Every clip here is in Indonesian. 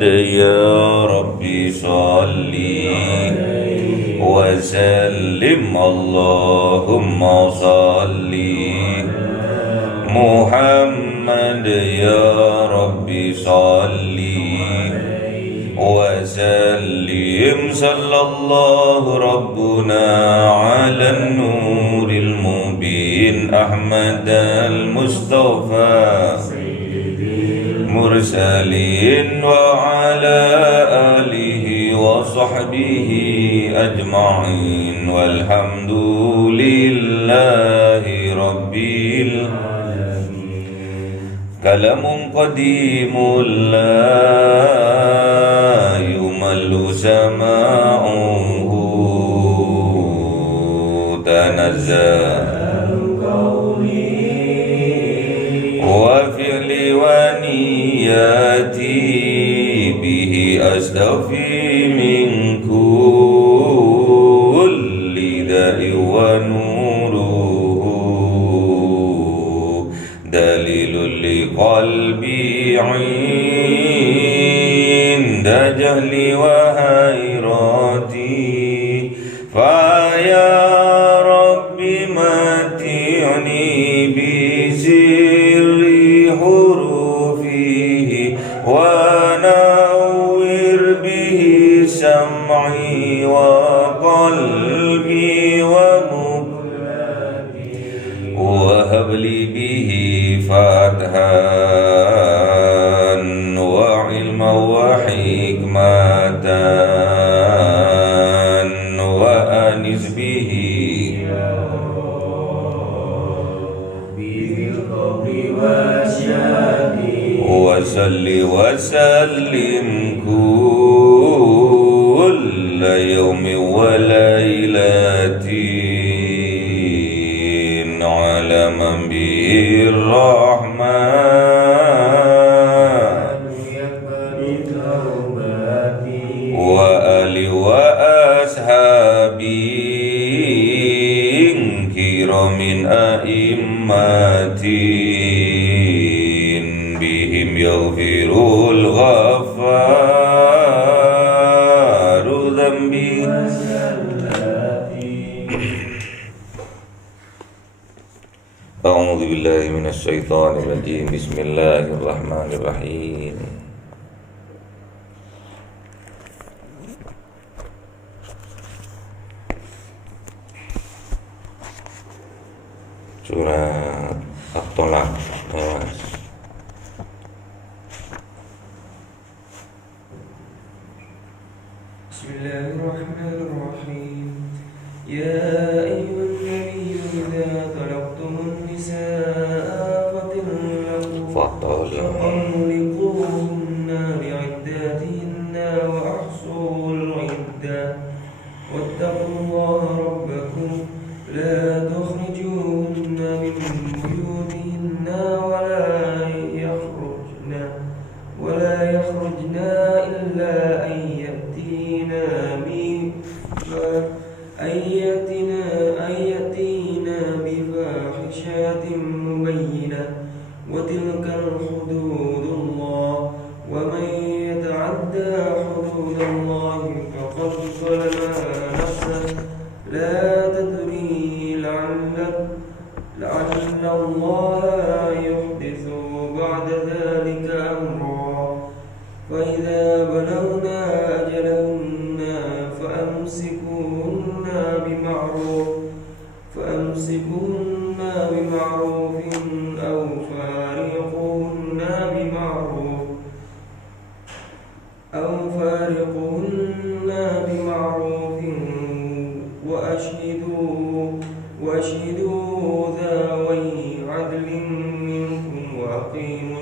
محمد يا ربي صل وسلم اللهم صل محمد يا ربي صل وسلم صلى الله ربنا على النور المبين أحمد المصطفى مرسلين وعلى آله وصحبه أجمعين والحمد لله رب العالمين. كلام قديم لا يمل سماعه تنزل وفعل ونياتي به أستوفي من كل داء ونوره دليل لقلبي عند جهلي وهيراتي فيا رب متعني بسر حروفه ونور به سمعي وقلبي وهب لي به فتحا وعلما وحكمة وأنس به وصل وسلم كل يوم وليلة على من به الرحمن وآل وأصحابه كرام أئمة بهم يغفر الغفار ذنبي. أعوذ بالله من الشيطان الرجيم. بسم الله الرحمن الرحيم. Surat At-Tolaq. Bismillahirrahmanirrahim. Ya ayyuhan nabiyyu idza talaqtumun nisaa fatalliquhunna li'iddatihinna wa ahsul 'iddah wattaqullaha rabbakum la tukhrijuhunna min buyutihinna wa la yakhrujna illa an يأتينا بفاحشة مبينة وتلك الحدود الله ومن يتعدى حدود الله فقد ظلم نفسه لا تدري لعل الله يحدث بعد ذلك أمرا فإذا بلغنا أجلهن فأمسكوهن بمعروف أو فارقوهن بمعروف وأشهدوا ذوي عدل منكم وأقيموا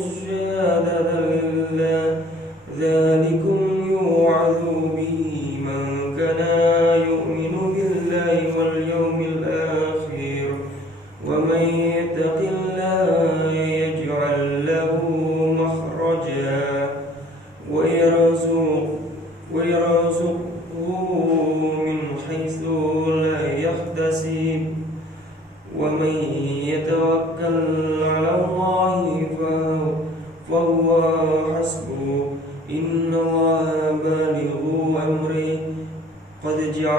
الشهادة لله ذلكم يوعظ به من كان يؤمن بالله واليوم الآخر ومن يتق الله يجعل له مخرجا ويرزقه من حيث لا يحتسب ومن يتوكل على الله فهو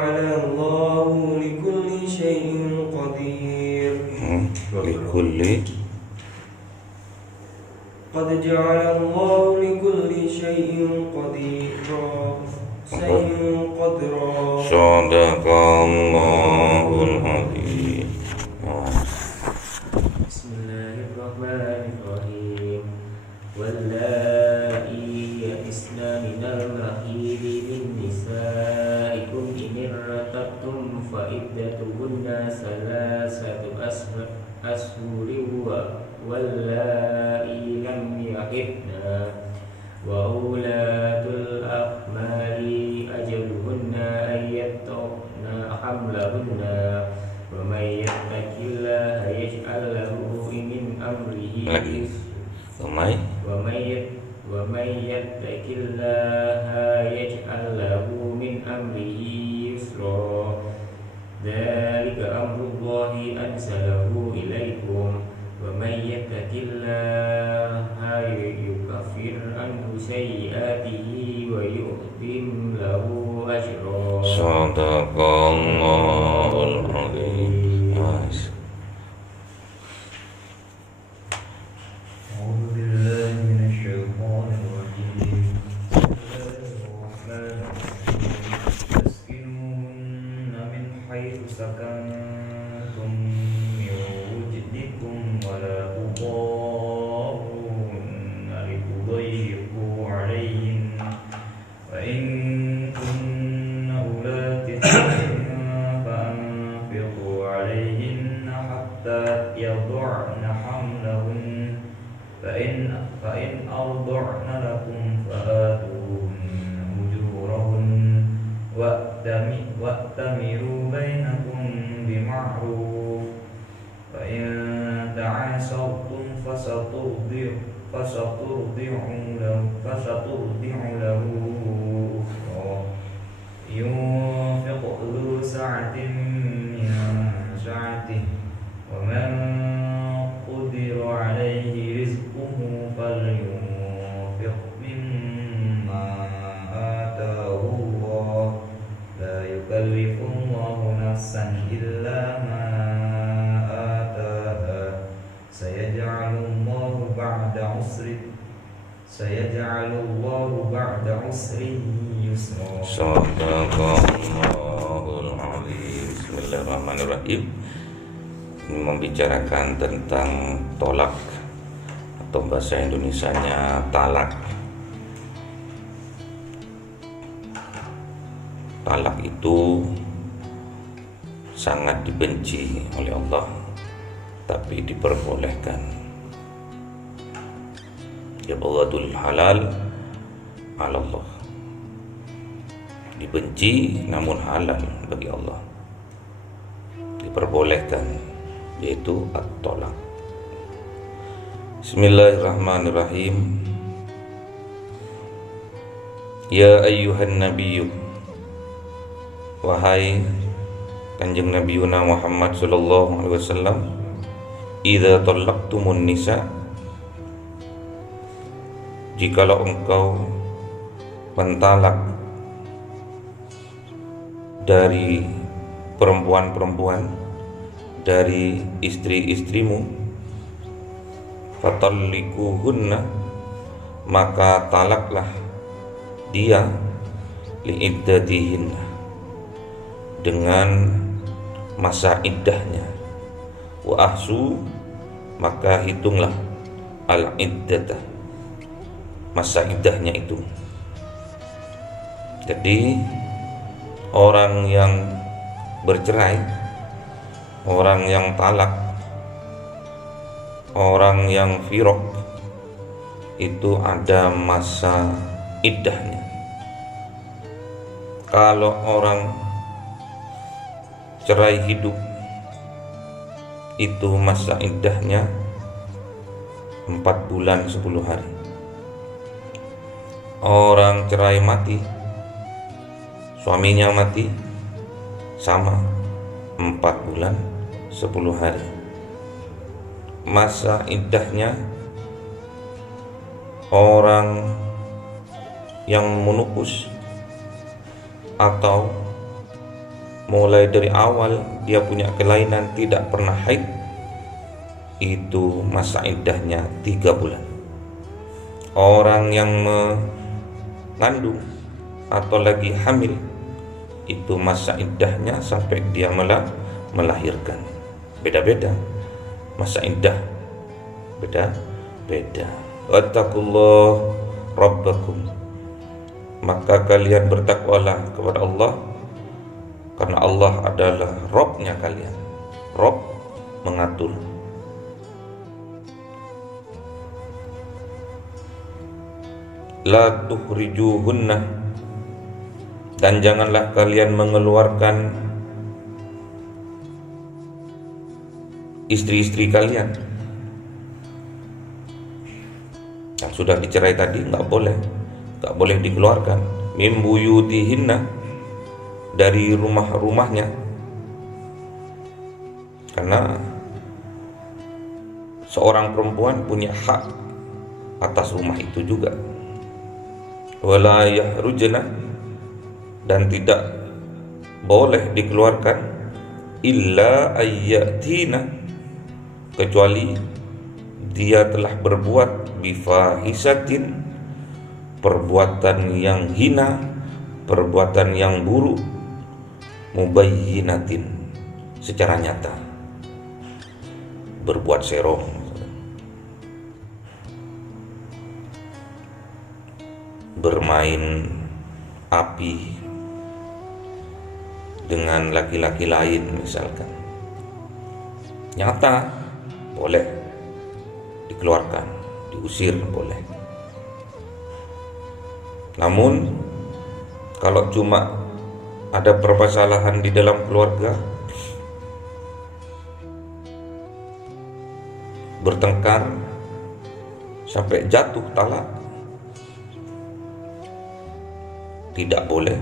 جعل الله لكل شيء قدير قد جعل الله لكل شيء قدرا Sadaqallahul Azim. Bismillahirrahmanirrahim. Wallai ya'isna minal mahidi min nisaikum in irtabtum fa iddatuhunna salasatu ashhurin wallai lam yahidna wa ulatul ahmali ajaluhunna ayyatna hamlahunna wa may yattaqillaha yaj'al lahu min amrihi wa may yattaqillaha yaj'al lahu min amrihi yusra. Dzalika amrullahi anzalahu ilaikum wa may yattaqillaha yukaffir anhu sayyi'atihi wa yu'tim lahu ajra. Sadaqallahul Azim. أعوذ بالله من الشيطان الرجيم. تسكنوهن من حيث سكنتم من وجدكم ولا تضاروهن لتضيقوا عليهن وإن كن أولات حمل فأنفقوا عليهن حتى يضعن حملهن فإن أرضعن لكم فآتوهن أجورهن وأتمروا بينكم بمعروف فإن تعاسرتم فسترضع له أخرى ينفق ذو سعة من سعته ومن قدر عليه رزقه فلينفق مما آتاه الله لا يكلف الله نفسا إلا ما آتاها سيجعل الله بعد عسر يسرا. Sadaqallahul Azim. Bismillahirrahmanirrahim. Ini membicarakan tentang tolak atau bahasa Indonesianya talak. Talak itu sangat dibenci oleh Allah, tapi diperbolehkan. Yabghadul halal ala Allah. Dibenci namun halal bagi Allah. Diperbolehkan, yaitu at-tolak. Bismillahirrahmanirrahim. Ya ayyuhan nabiyyu, wahai Kanjeng Nabi Muhammad sallallahu alaihi wasallam, idza talaqtumun nisa, jikalau engkau mentalak dari perempuan-perempuan, dari istri-istrimu, fatallikuhunna, maka talaklah dia liiddatihinna, dengan masa iddahnya, wa ahsu, maka hitunglah al-iddatah, masa iddahnya itu. Jadi orang yang bercerai, orang yang talak, orang yang firaq, itu ada masa iddahnya. Kalau orang cerai hidup, itu masa iddahnya 4 bulan 10 hari. Orang cerai mati, suaminya mati, sama 4 bulan 10 hari. Masa iddahnya orang yang menupus atau mulai dari awal dia punya kelainan tidak pernah haid, itu masa iddahnya 3 bulan. Orang yang mengandung atau lagi hamil, itu masa iddahnya sampai dia melahirkan. Beda-beda masa iddah, beda-beda. Wattaqullah rabbakum, maka kalian bertakwalah kepada Allah, karena Allah adalah Rabb-nya kalian. Rabb mengatur. La tukhrijuhunna, dan janganlah kalian mengeluarkan istri-istri kalian yang sudah dicerai tadi, nggak boleh dikeluarkan. Min buyutihinna, dari rumah-rumahnya, karena seorang perempuan punya hak atas rumah itu juga. Wala yahrujna, dan tidak boleh dikeluarkan illa ayyatina, kecuali dia telah berbuat bifahisatin, perbuatan yang hina, perbuatan yang buruk, mubayyinatin, secara nyata, berbuat serong, bermain api dengan laki-laki lain misalkan, nyata, boleh dikeluarkan, diusir boleh. Namun kalau cuma ada permasalahan di dalam keluarga, bertengkar sampai jatuh talak, tidak boleh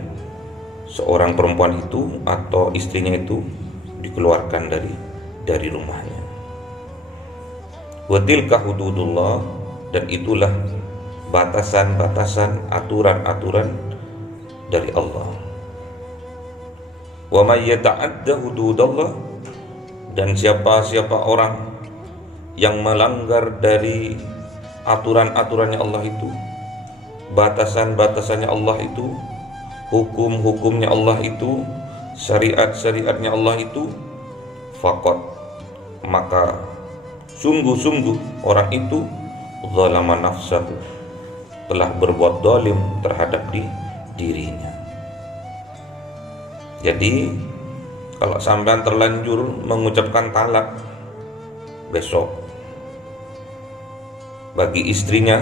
seorang perempuan itu atau istrinya itu dikeluarkan dari rumahnya. Wa tilka hududullah, dan itulah batasan-batasan, aturan-aturan dari Allah. Wa may yata'adda hududallah, dan siapa-siapa orang yang melanggar dari aturan-aturannya Allah itu, batasan-batasannya Allah itu, hukum-hukumnya Allah itu, syariat-syariatnya Allah itu, faqad, maka sungguh-sungguh orang itu zalama nafsahu, telah berbuat zalim terhadap dirinya. Jadi kalau sampean terlanjur mengucapkan talak besok bagi istrinya,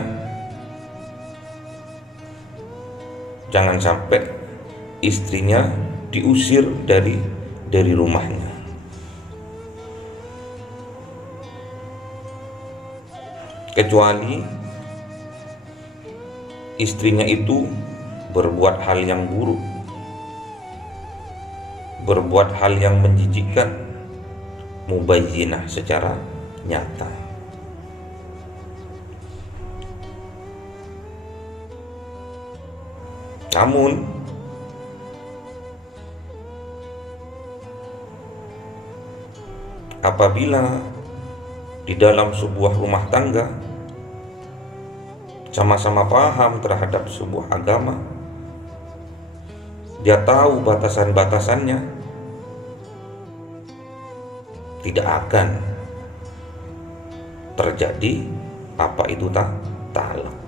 jangan sampai istrinya diusir dari rumahnya. Kecuali istrinya itu berbuat hal yang buruk, berbuat hal yang menjijikkan, mubayyinah, secara nyata. Namun apabila di dalam sebuah rumah tangga sama-sama paham terhadap sebuah agama, dia tahu batasan-batasannya, tidak akan terjadi apa itu talak.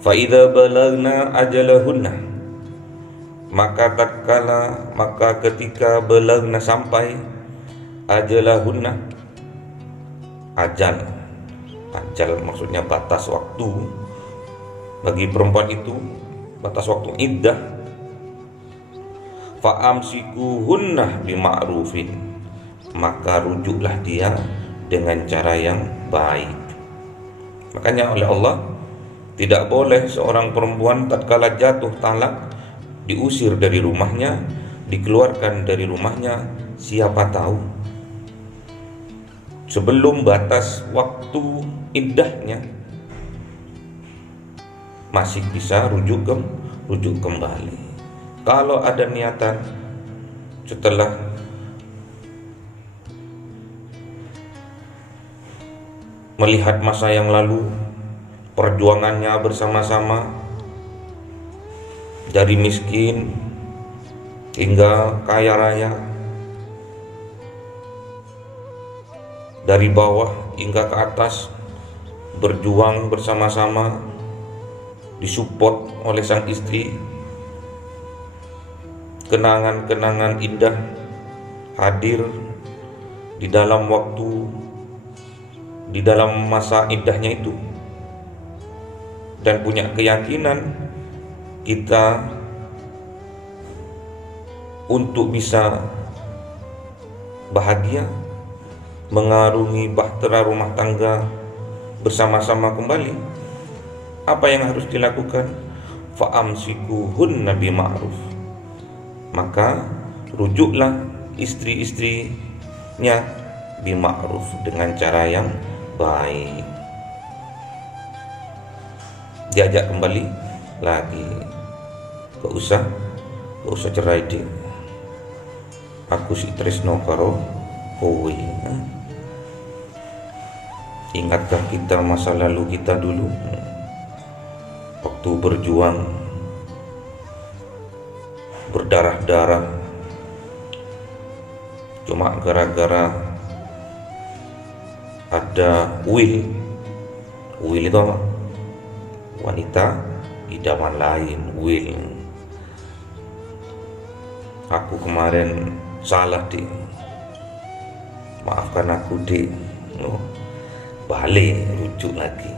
Fa idza balagna ajalahunna, maka ketika balagna, sampai, ajalahunna, ajal maksudnya batas waktu bagi perempuan itu, batas waktu iddah, fa amsikuhunna bima'rufin, maka rujuklah dia dengan cara yang baik. Makanya oleh Allah tidak boleh seorang perempuan tatkala jatuh talak diusir dari rumahnya, dikeluarkan dari rumahnya. Siapa tahu sebelum batas waktu iddahnya masih bisa rujuk kembali. Kalau ada niatan setelah melihat masa yang lalu, perjuangannya bersama-sama dari miskin hingga kaya raya, dari bawah hingga ke atas, berjuang bersama-sama, disupport oleh sang istri. Kenangan-kenangan indah hadir di dalam waktu, di dalam masa indahnya itu, dan punya keyakinan kita untuk bisa bahagia, mengarungi bahtera rumah tangga bersama-sama kembali. Apa yang harus dilakukan? Fa'amsikuhunna bima'ruf. Maka rujuklah istri-istrinya bima'ruf, dengan cara yang baik. Diajak kembali lagi. Gak usah cerai deh. Aku si tresno karo kowe. Ingatkah kita masa lalu kita dulu, waktu berjuang berdarah-darah cuma gara-gara ada Will itu apa? Wanita idaman lain. Will, aku kemarin salah deh, maafkan aku deh. Balik, rujuk lagi.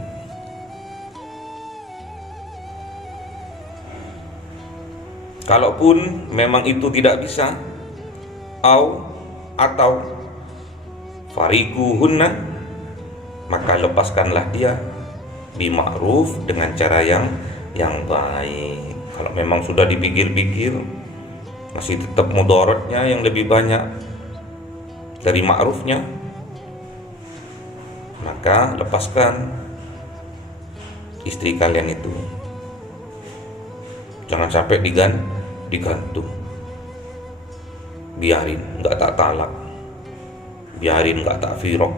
Kalaupun memang itu tidak bisa, atau farikuhunna, maka lepaskanlah dia bima'ruf, dengan cara yang baik. Kalau memang sudah dipikir-pikir masih tetap mudaratnya yang lebih banyak dari ma'rufnya, maka lepaskan istri kalian itu. Jangan sampai digantung. Biarin, nggak tak talak. Biarin, nggak tak firok.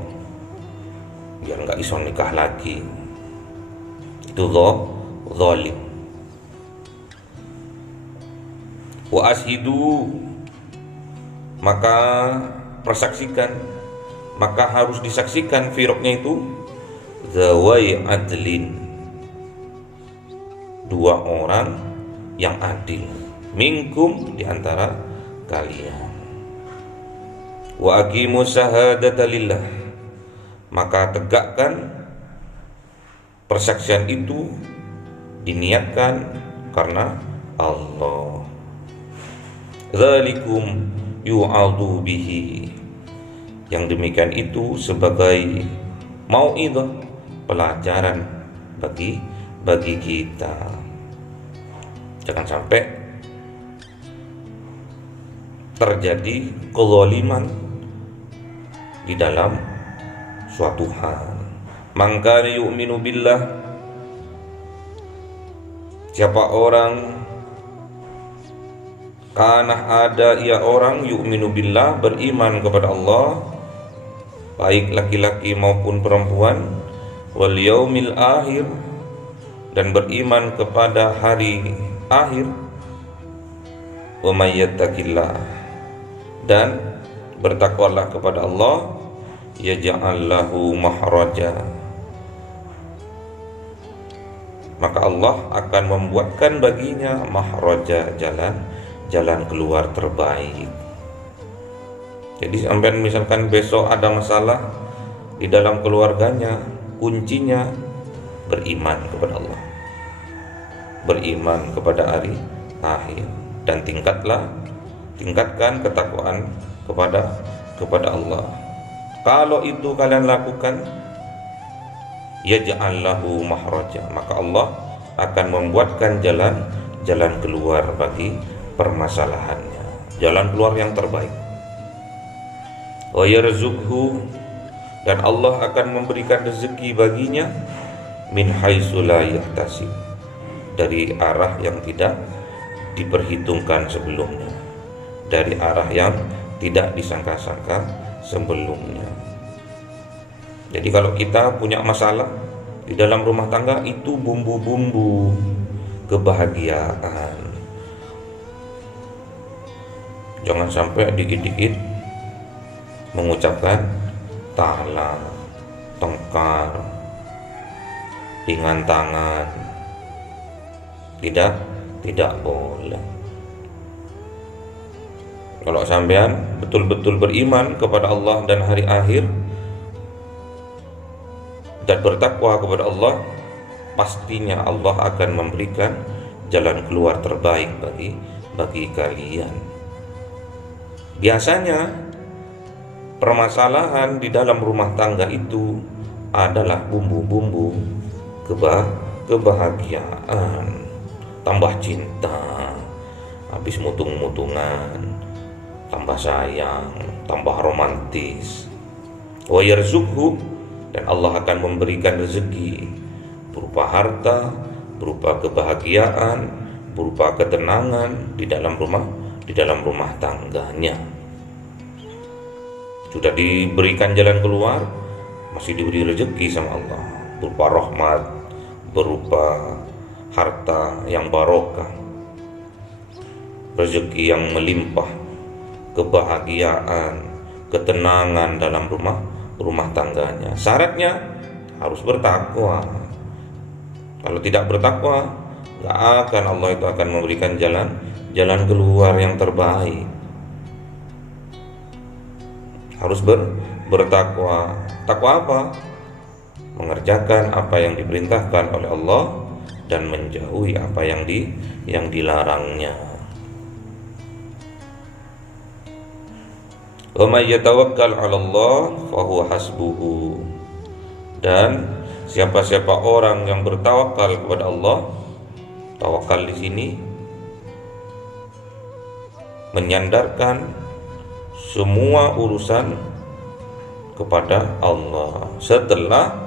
Biar nggak iso nikah lagi. Itu zalim. Wa ashidu, maka persaksikan, maka harus disaksikan firoknya itu zawai adlin, dua orang yang adil, minkum, diantara kalian. Wa aqimu syahadata lillah, maka tegakkan persaksian itu, diniatkan karena Allah. Dzalikum yu'adhu bihi, yang demikian itu sebagai mau'idhah, pelajaran bagi kita. Jangan sampai terjadi kezaliman di dalam suatu hal. Man kana yu'minu billah, siapa orang kana ada ia orang yu'minu billah, beriman kepada Allah, baik laki-laki maupun perempuan, wal yaumil akhir, dan beriman kepada hari akhir, wa may yattaqillah, dan bertakwalah kepada Allah, yaj'al lahu mahraja, maka Allah akan membuatkan baginya mahraja, jalan keluar terbaik. Jadi sampai misalkan besok ada masalah di dalam keluarganya, kuncinya beriman kepada Allah, beriman kepada hari akhir, dan tingkatkan ketakwaan kepada Allah. Kalau itu kalian lakukan, yaj'al lahu mahraja, maka Allah akan membuatkan jalan keluar bagi permasalahannya, jalan keluar yang terbaik. Wa yarzuqhu, dan Allah akan memberikan rezeki baginya min haitsu la yahtasib, dari arah yang tidak diperhitungkan sebelumnya. dari arah yang tidak disangka-sangka sebelumnya. Jadi kalau kita punya masalah di dalam rumah tangga, itu bumbu-bumbu kebahagiaan. Jangan sampai dikit-dikit mengucapkan talak, tengkar, dengan tangan. Tidak boleh. Kalau sampean betul-betul beriman kepada Allah dan hari akhir dan bertakwa kepada Allah, pastinya Allah akan memberikan jalan keluar terbaik bagi kalian. Biasanya permasalahan di dalam rumah tangga itu adalah bumbu-bumbu kebahagiaan, tambah cinta, habis mutung-mutungan, tambah sayang, tambah romantis. Wa yarzuqhu, dan Allah akan memberikan rezeki berupa harta, berupa kebahagiaan, berupa ketenangan di dalam rumah tangganya. Sudah diberikan jalan keluar, masih diberi rezeki sama Allah berupa rahmat, berupa harta yang barokah, rezeki yang melimpah, kebahagiaan, ketenangan dalam rumah tangganya. Syaratnya harus bertakwa. Kalau tidak bertakwa, gak akan Allah itu akan memberikan jalan keluar yang terbaik. Harus bertakwa. Takwa apa? Mengerjakan apa yang diperintahkan oleh Allah dan menjauhi apa yang dilarangnya. Wa may yatawakkal 'ala Allah fa huwa hasbuhu. Dan siapa-siapa orang yang bertawakal kepada Allah, tawakal di sini menyandarkan semua urusan kepada Allah setelah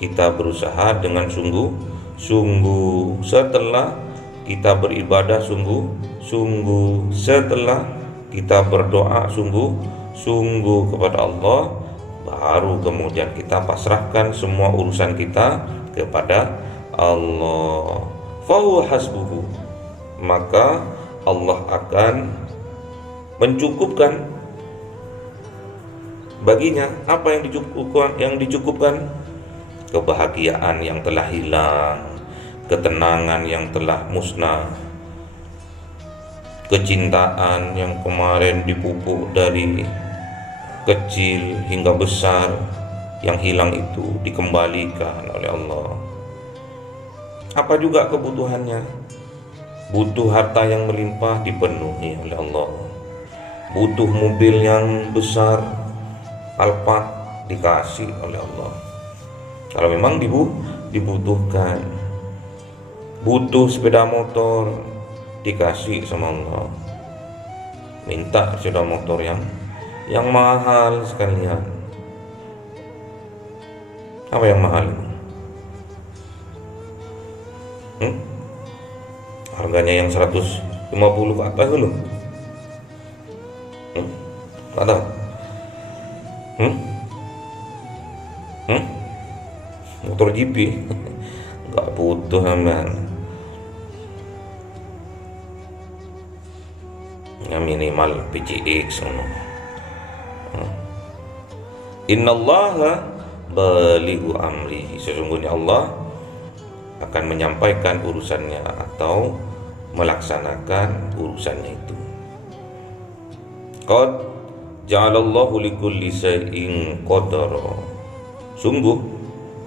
kita berusaha dengan sungguh-sungguh, setelah kita beribadah sungguh-sungguh, setelah kita berdoa sungguh-sungguh kepada Allah, baru kemudian kita pasrahkan semua urusan kita kepada Allah. Fahuwa hasbuhu, maka Allah akan mencukupkan baginya apa yang dicukupkan, kebahagiaan yang telah hilang, ketenangan yang telah musnah, kecintaan yang kemarin dipupuk dari kecil hingga besar, yang hilang itu dikembalikan oleh Allah. Apa juga kebutuhannya? Butuh harta yang melimpah, dipenuhi oleh Allah. Butuh mobil yang besar, Alphard, dikasih oleh Allah. Kalau memang dibutuhkan. Butuh sepeda motor, dikasih sama Allah. Minta sepeda motor yang mahal sekalian. Apa yang mahal? Harganya yang 150 ke atas dulu. Ada? Motor GP nggak butuh aman. Yang minimal PCX. Innallaha balighu amrihi, sesungguhnya Allah akan menyampaikan urusannya atau melaksanakan urusannya itu. Qad ja'alallahu likulli syai'in qadara, sungguh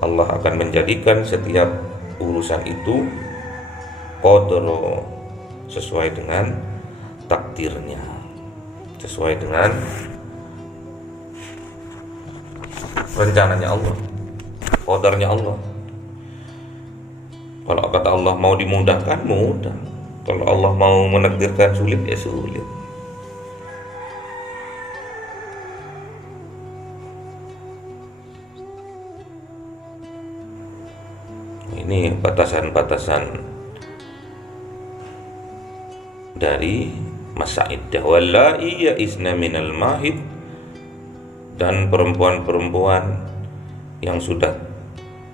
Allah akan menjadikan setiap urusan itu qadara, sesuai dengan takdirnya, sesuai dengan rencananya Allah, qadarnya Allah. Kalau kata Allah mau dimudahkan, mudah. Kalau Allah mau menakdirkan sulit, ya sulit. Ini batasan-batasan dari masa iddah. Wallahi ya'isna minal mahid, dan perempuan-perempuan yang sudah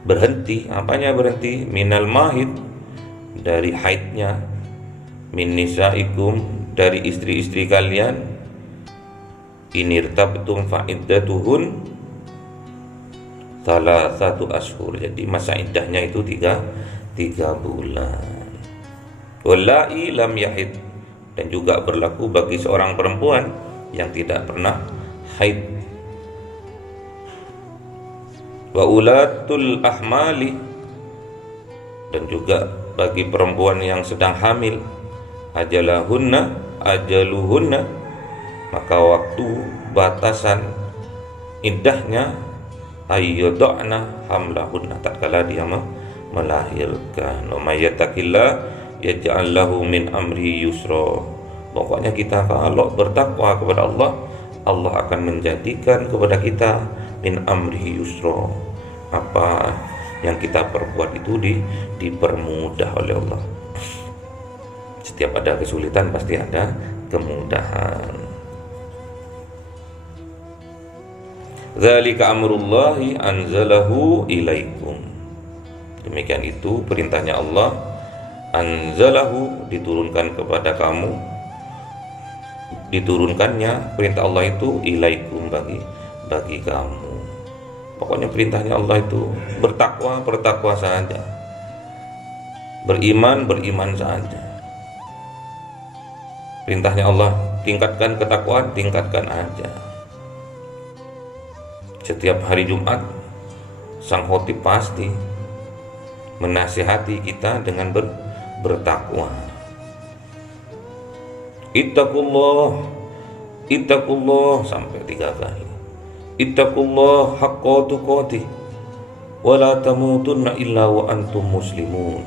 berhenti, apanya berhenti? Minal mahid, dari haidnya, min nisaikum, dari istri-istri kalian, inirtabtum fa'iddatuhun salasatu ashur. Jadi masa iddahnya itu tiga bulan. Wallahi lam yahid, dan juga berlaku bagi seorang perempuan yang tidak pernah haid. Wa ulatul ahmali, dan juga bagi perempuan yang sedang hamil, ajaluhunna, maka waktu batasan iddahnya ayyadana hamlahunna, tatkala dia melahirkan. Wa may yattaqillah yaj'al lahu min amri yusra. Pokoknya kita kalau bertakwa kepada Allah, Allah akan menjadikan kepada kita min amri yusra. Apa yang kita perbuat itu dipermudah oleh Allah. Setiap ada kesulitan pasti ada kemudahan. Dzalika amrullahi anzalahu ilaikum. Demikian itu perintahnya Allah, anzalahu, diturunkan kepada kamu, diturunkannya perintah Allah itu ilaikum, bagi kamu. Pokoknya perintahnya Allah itu bertakwa saja, beriman saja. Perintahnya Allah tingkatkan ketakwaan, tingkatkan aja. Setiap hari Jumat sang khotib pasti menasihati kita dengan bertakwa. Ittaqullah sampai 3 kali. Ittaqullah haqqa tuqatih wa la tamutunna illa wa antum muslimun.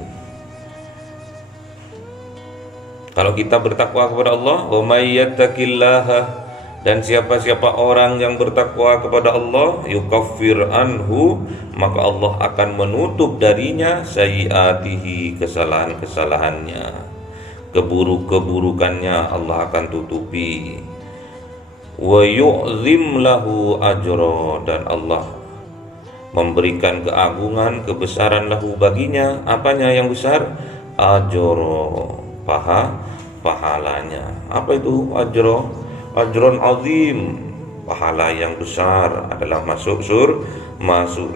Kalau kita bertakwa kepada Allah, wa may yattaqillaha, dan siapa-siapa orang yang bertakwa kepada Allah, yukaffir anhu, maka Allah akan menutup darinya sayyiatihi, kesalahan-kesalahannya, keburukannya Allah akan tutupi. Wa yu'zim lahu ajra, dan Allah memberikan keagungan, kebesaran lahu baginya. Apanya yang besar? Ajra, pahalanya. Apa itu ajra? Ajron azim, pahala yang besar adalah masuk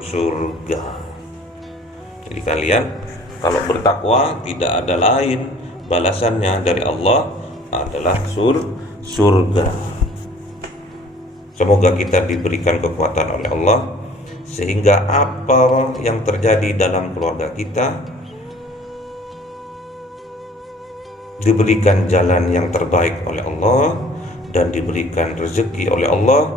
surga. Jadi kalian kalau bertakwa tidak ada lain, balasannya dari Allah adalah surga. Semoga kita diberikan kekuatan oleh Allah sehingga apa yang terjadi dalam keluarga kita diberikan jalan yang terbaik oleh Allah, dan diberikan rezeki oleh Allah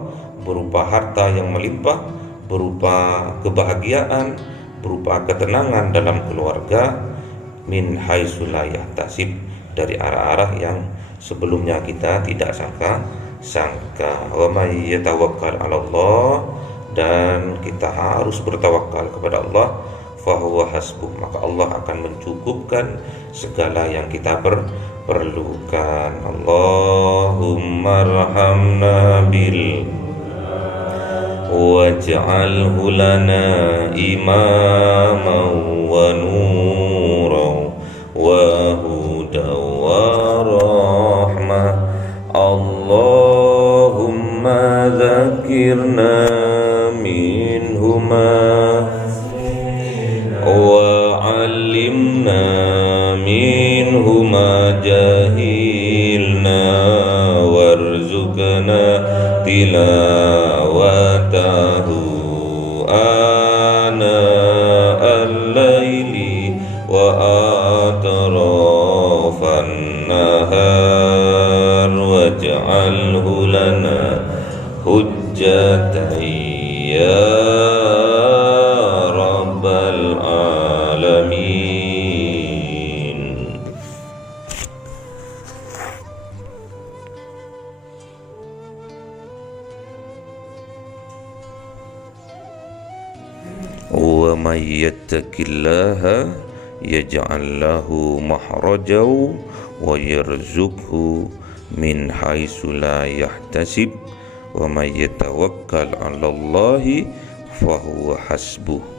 berupa harta yang melimpah, berupa kebahagiaan, berupa ketenangan dalam keluarga, min haitsu la yahtasib, dari arah-arah yang sebelumnya kita tidak sangka. Wa may yatawakkal 'ala Allah, dan kita harus bertawakal kepada Allah, fahuwa hasbuh, maka Allah akan mencukupkan segala yang kita perlukan. Allahumma arhamna bil waj'alhu lana imaman wa nuran wa hudan wa rahmah. Allahumma dzakirna minhuma wa 'allimna minhuma jahilna warzuqna tilawatahu ana al-laili wa atrafan nahar waj'alhu lana hujjatan ya rabbal alamin. Wa may yattaqillaha yaj'al lahu mahrajaw wa yarzuqhu min haitsu la yahtasib wa may yatawakkal 'alallahi fa huwa hasbuh.